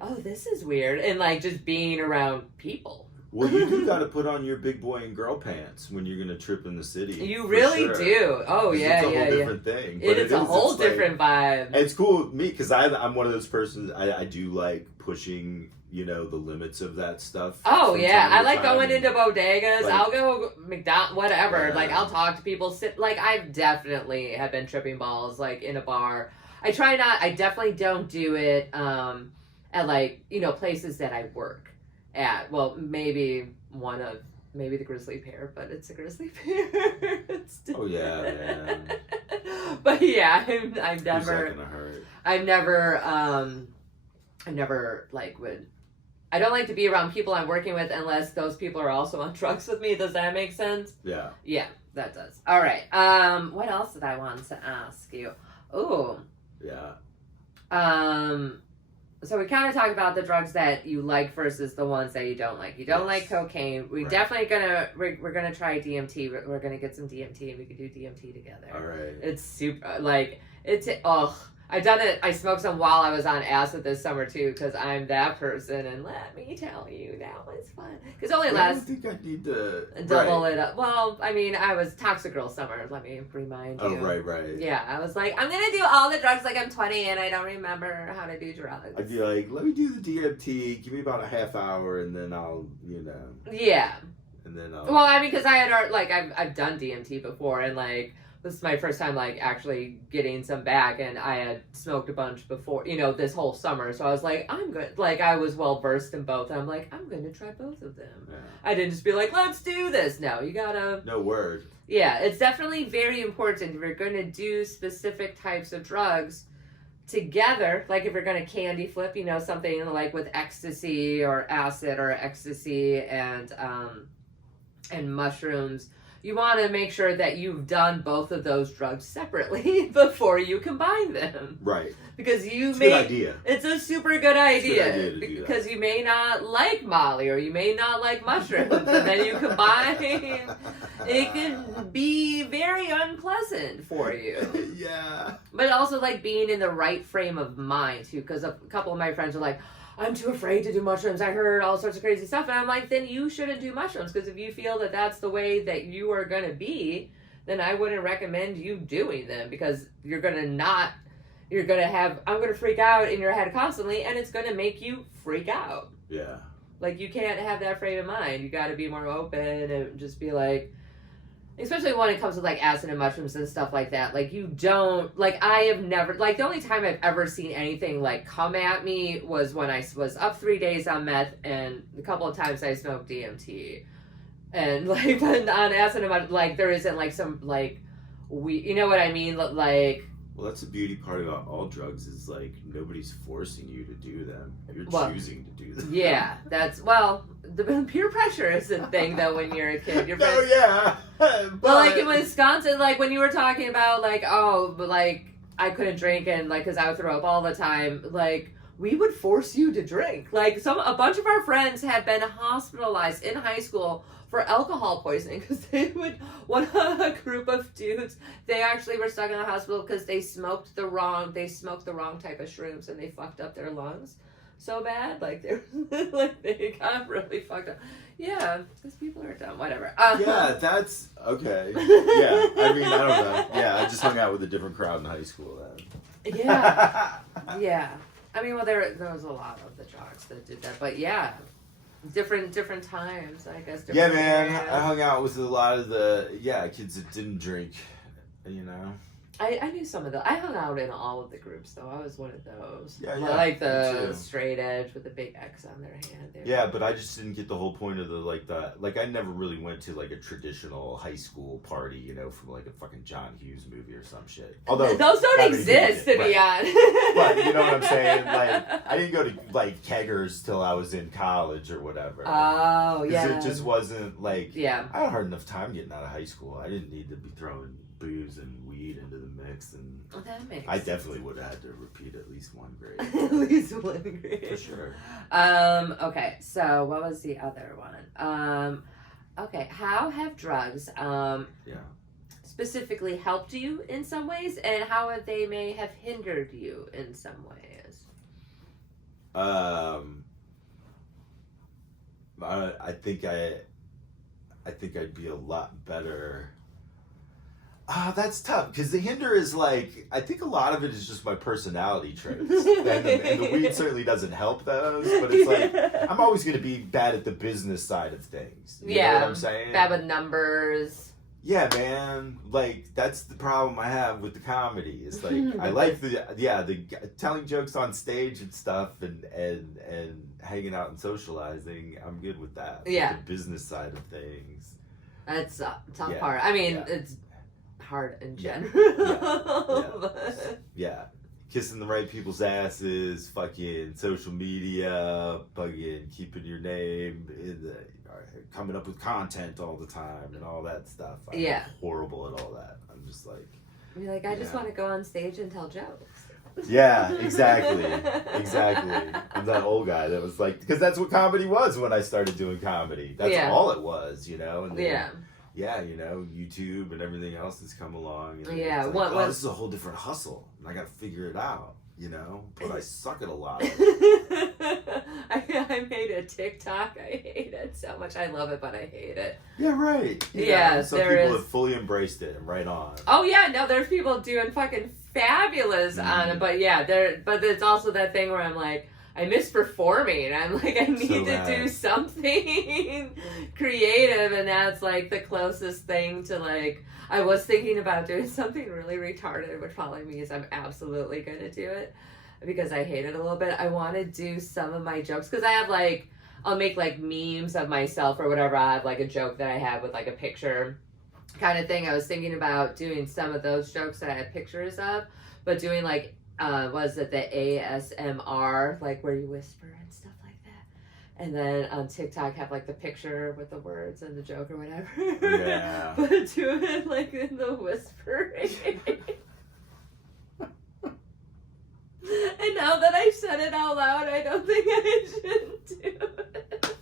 oh, this is weird. And like just being around people. Well, you do got to put on your big boy and girl pants when you're going to trip in the city. You really do. Oh, yeah, it's a yeah, whole different thing. It is a whole different vibe. And it's cool with me because I'm one of those persons, I do like pushing, the limits of that stuff. Oh, yeah. I like going into bodegas. Like, I'll go McDonald's, whatever. Yeah. Like, I'll talk to people. Like, I've definitely have been tripping balls, like, in a bar. I definitely don't do it at, like, places that I work at. Well, maybe the Grizzly Pear, but it's a Grizzly Pear. Oh, yeah, man. But, yeah, I've never... Who's that gonna hurt? I've never, like, would... I don't like to be around people I'm working with unless those people are also on drugs with me. Does that make sense? Yeah. Yeah, that does. All right. What else did I want to ask you? Ooh. Yeah. So we kind of talked about the drugs that you like versus the ones that you don't like. You don't like cocaine. We're gonna try DMT. We're gonna get some DMT and we could do DMT together. All right. It's super, like, I've done it. I smoked some while I was on acid this summer too, because I'm that person. And let me tell you, that was fun. Because only lasts. I don't think I need to double it up. Well, I mean, I was Toxic Girl summer. Let me remind you. Oh, right. Yeah, I was like, I'm gonna do all the drugs like I'm 20 and I don't remember how to do drugs. I'd be like, let me do the DMT. Give me about a half hour, and then I'll, Yeah. And then I'll. Well, I mean, because I had I've done DMT before, and like. This is my first time, like, actually getting some back, and I had smoked a bunch before, this whole summer, so I was like, I'm good. Like, I was well-versed in both, and I'm like, I'm going to try both of them. Yeah. I didn't just be like, let's do this. No, you gotta... No word. Yeah, it's definitely very important if you're going to do specific types of drugs together, like if you're going to candy flip, something like with ecstasy or acid or ecstasy and mushrooms. You want to make sure that you've done both of those drugs separately before you combine them. Right. Because it's a good idea. It's a super good idea. Because you may not like Molly or you may not like mushrooms. And then you combine, it can be very unpleasant for you. Yeah. But also like being in the right frame of mind too. Because a couple of my friends are like, I'm too afraid to do mushrooms. I heard all sorts of crazy stuff. And I'm like, then you shouldn't do mushrooms. Because if you feel that that's the way that you are going to be, then I wouldn't recommend you doing them. Because you're going to not I'm gonna freak out in your head constantly, and it's gonna make you freak out. Yeah. Like, you can't have that frame of mind. You gotta be more open and just be like, especially when it comes to, like, acid and mushrooms and stuff like that. Like, you don't, like, I have never, like, the only time I've ever seen anything, like, come at me was when I was up 3 days on meth, and a couple of times I smoked DMT. And, like, but on acid and mushrooms, like, there isn't, like, some, like, you know what I mean? Like... Well, that's the beauty part about all drugs is, like, nobody's forcing you to do them. You're choosing to do them. Yeah, that's, well, the peer pressure is the thing, though, when you're a kid. No, yeah. But, like, in Wisconsin, like, when you were talking about, like, oh, but, like, I couldn't drink and, like, because I would throw up all the time, like, we would force you to drink. Like, a bunch of our friends have been hospitalized in high school for alcohol poisoning because a group of dudes, they actually were stuck in the hospital because they smoked the wrong type of shrooms, and they fucked up their lungs so bad, like they got really fucked up. Yeah, because people are dumb. Whatever. Yeah, that's okay. Yeah, I mean, I don't know. Yeah, I just hung out with a different crowd in high school then. Yeah, yeah. I mean, well, there was a lot of the jocks that did that, but yeah. Different times, I guess. Yeah, man. Areas. I hung out with a lot of the kids that didn't drink. You know. I knew some of the. I hung out in all of the groups, though. I was one of those. Yeah. Like the straight edge with the big X on their hand. Yeah, but I just didn't get the whole point of I never really went to, like, a traditional high school party, you know, from, like, a fucking John Hughes movie or some shit. Although those don't exist, to be honest. But you know what I'm saying? Like, I didn't go to, like, keggers till I was in college or whatever. Oh, yeah. It just wasn't, like... Yeah. I had a hard enough time getting out of high school. I didn't need to be throwing booze and weed into the mix, and I definitely would have had to repeat at least one grade. At least one grade. For sure. Okay, so what was the other one? Okay, how have drugs specifically helped you in some ways, and how have they may have hindered you in some ways? I think I'd be a lot better. That's tough, because the hinder is, like, I think a lot of it is just my personality traits. and the weed certainly doesn't help those, but it's like, I'm always going to be bad at the business side of things. You know what I'm saying? Bad with numbers. Yeah, man. Like, that's the problem I have with the comedy. It's like, I like the telling jokes on stage and stuff, and hanging out and socializing. I'm good with that. Yeah. Like, the business side of things. That's a tough part. I mean, it's hard in general. Yeah. Kissing the right people's asses, fucking social media, fucking keeping your name in the, coming up with content all the time and all that stuff. I'm horrible at all that. I'm just like... Be like, I just want to go on stage and tell jokes. Yeah, exactly. I'm that old guy that was like... Because that's what comedy was when I started doing comedy. That's all it was, you know? And then, yeah, you know, YouTube and everything else that's come along. And it's like, this is a whole different hustle, and I got to figure it out, you know? But I suck at a lot of it. I made a TikTok. I hate it so much. I love it, but I hate it. Yeah, right. Some people have fully embraced it and right on. Oh, yeah, no, there's people doing fucking fabulous on it, but but it's also that thing where I'm like, I miss performing. I'm like, I need to do something creative, and that's like the closest thing to, like, I was thinking about doing something really retarded, which probably means I'm absolutely going to do it because I hate it a little bit. I want to do some of my jokes because I have, like, I'll make, like, memes of myself or whatever. I have, like, a joke that I have with, like, a picture kind of thing. I was thinking about doing some of those jokes that I had pictures of, but doing, like, was it the ASMR, like where you whisper and stuff like that, and then on TikTok have like the picture with the words and the joke or whatever. Yeah. But do it like in the whispering. And now that I've said it out loud, I don't think I should do it.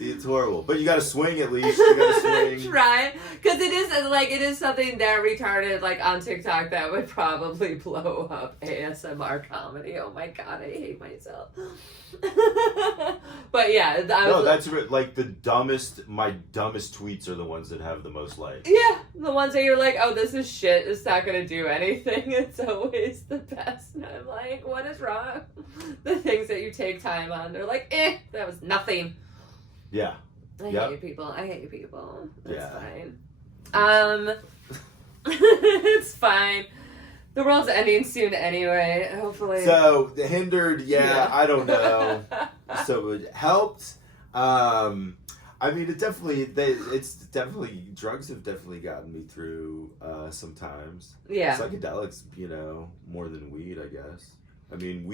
See, it's horrible. But you gotta swing at least. You gotta swing. Try. Because it is something that retarded, like, on TikTok that would probably blow up ASMR comedy. Oh my god, I hate myself. But yeah. That's like my dumbest tweets are the ones that have the most likes. Yeah, the ones that you're like, oh, this is shit. It's not gonna do anything. It's always the best. And I'm like, what is wrong? The things that you take time on, they're like, that was nothing. Yeah. I hate people. That's fine. It's fine. The world's ending soon anyway. Hopefully. So the hindered, I don't know. So it helped. I mean, drugs have definitely gotten me through sometimes. Yeah. Psychedelics, more than weed, I guess. I mean,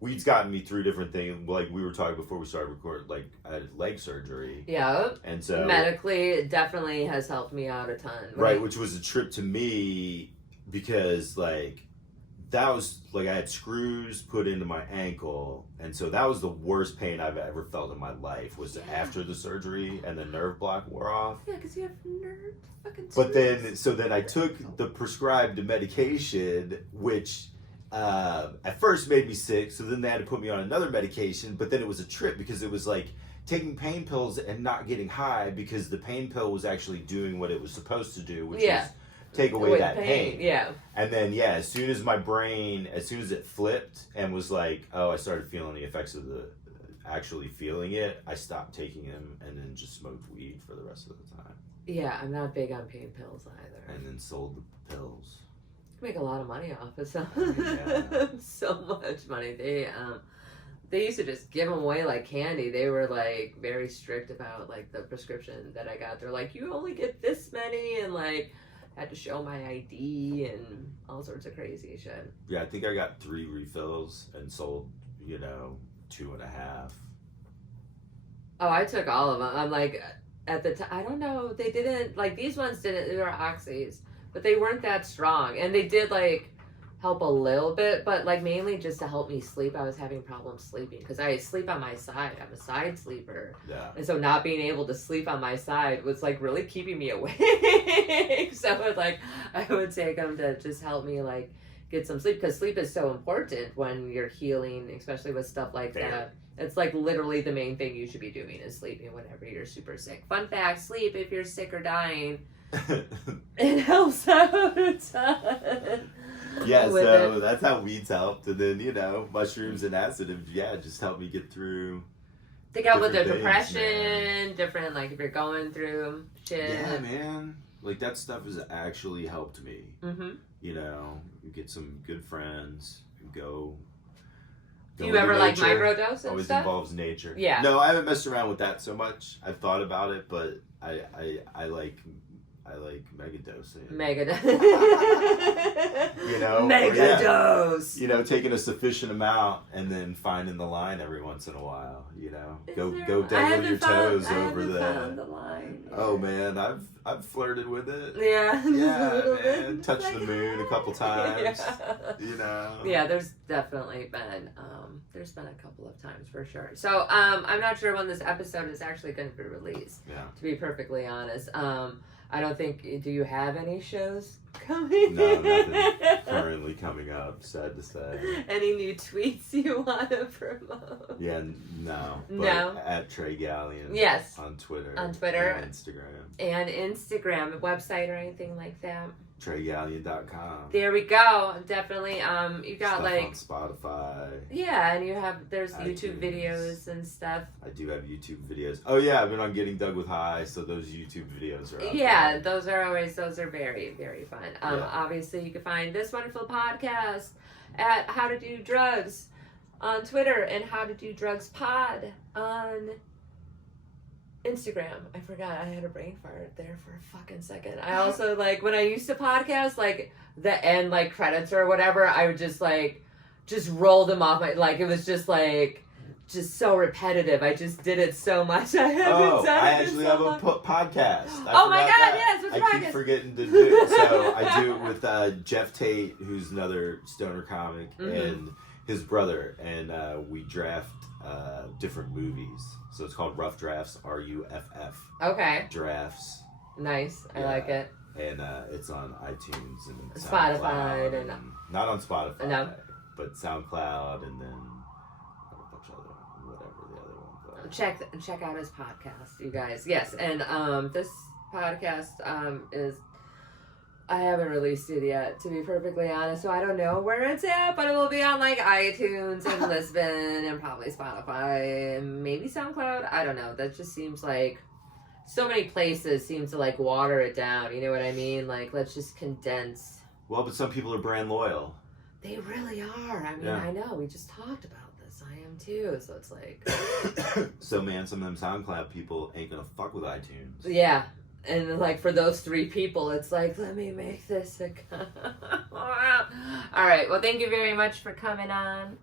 weed's gotten me through different things. Like we were talking before we started recording, like I had leg surgery. Yeah. And so medically, it definitely has helped me out a ton. Right, which was a trip to me because that was I had screws put into my ankle, and so that was the worst pain I've ever felt in my life was after the surgery and the nerve block wore off. Yeah, because you have nerve fucking. But then I took the prescribed medication, which at first made me sick. So then they had to put me on another medication. But then it was a trip because it was like taking pain pills and not getting high because the pain pill was actually doing what it was supposed to do, which was take away that pain. Yeah. And then as soon as it flipped and was like, oh, I started feeling the effects of actually feeling it, I stopped taking them and then just smoked weed for the rest of the time. Yeah, I'm not big on pain pills either. And then sold the pills. Make a lot of money off it. So, so much money. They used to just give them away like candy. They were like very strict about like the prescription that I got. They're like, you only get this many, and like had to show my ID and all sorts of crazy shit. Yeah, I think I got 3 refills and sold 2.5. Oh, I took all of them. I'm like, at the time, I don't know. They didn't like these ones. Didn't they were oxys, but they weren't that strong, and they did like help a little bit, but like mainly just to help me sleep. I was having problems sleeping because I sleep on my side. I'm a side sleeper. Yeah. And so not being able to sleep on my side was like really keeping me awake. So like I would take them to just help me like get some sleep because sleep is so important when you're healing, especially with stuff like that. It's like literally the main thing you should be doing is sleeping whenever you're super sick. Fun fact, sleep if you're sick or dying. It helps out a ton. Yeah, so that's how weeds helped, and then mushrooms and acid have just helped me get through. They help with the depression, different like if you're going through shit. Yeah, man, like that stuff has actually helped me. Mm-hmm. Get some good friends, go. Do you ever like microdose and always stuff? Involves nature. Yeah. No, I haven't messed around with that so much. I've thought about it, but I like megadosing. Megadose. Taking a sufficient amount and then finding the line every once in a while. Go dangle your toes over the line. Oh man, I've flirted with it. Yeah. Yeah, man. Touched the moon a couple times. Yeah, there's definitely been a couple of times for sure. So I'm not sure when this episode is actually going to be released. Yeah. To be perfectly honest. I don't think. Do you have any shows coming? No, nothing currently coming up. Sad to say. Any new tweets you want to promote? Yeah, no. No. At Trey Galyon. Yes. On Twitter. And Instagram. And Instagram, a website or anything like that. TreyGalyon.com. There we go. Definitely. You got stuff like on Spotify. Yeah, and there's iTunes. YouTube videos and stuff. I do have YouTube videos. Oh yeah, I've been on Getting Dug with High, so those YouTube videos are out Yeah, there. those are very, very fun. Obviously you can find this wonderful podcast at How to Do Drugs on Twitter and How to Do Drugs Pod on Instagram. I forgot. I had a brain fart there for a fucking second. I also when I used to podcast, the end credits or whatever, I would just roll them off my it was just so repetitive. I just did it so much. I actually have a podcast. Oh my god, yes, what's I keep forgetting to do it. So I do it with Jeff Tate, who's another stoner comic, and his brother, and we draft different movies. So it's called Rough Drafts, RUFF. Okay. Drafts. Nice. I like it. And it's on iTunes and Spotify SoundCloud, and not on Spotify. No. But SoundCloud, and then a bunch of other, whatever the other ones are. Check out his podcast, you guys. Yes, and this podcast is. I haven't released it yet, to be perfectly honest, so I don't know where it's at, but it will be on, like, iTunes and Lisbon and probably Spotify and maybe SoundCloud. I don't know. That just seems like so many places seem to, like, water it down. You know what I mean? Like, let's just condense. Well, but some people are brand loyal. They really are. I mean, Yeah. I know. We just talked about this. I am, too. So it's like... So, man, some of them SoundCloud people ain't gonna fuck with iTunes. Yeah. And, like, for those 3 people, it's like, let me make this a... All right. Well, thank you very much for coming on.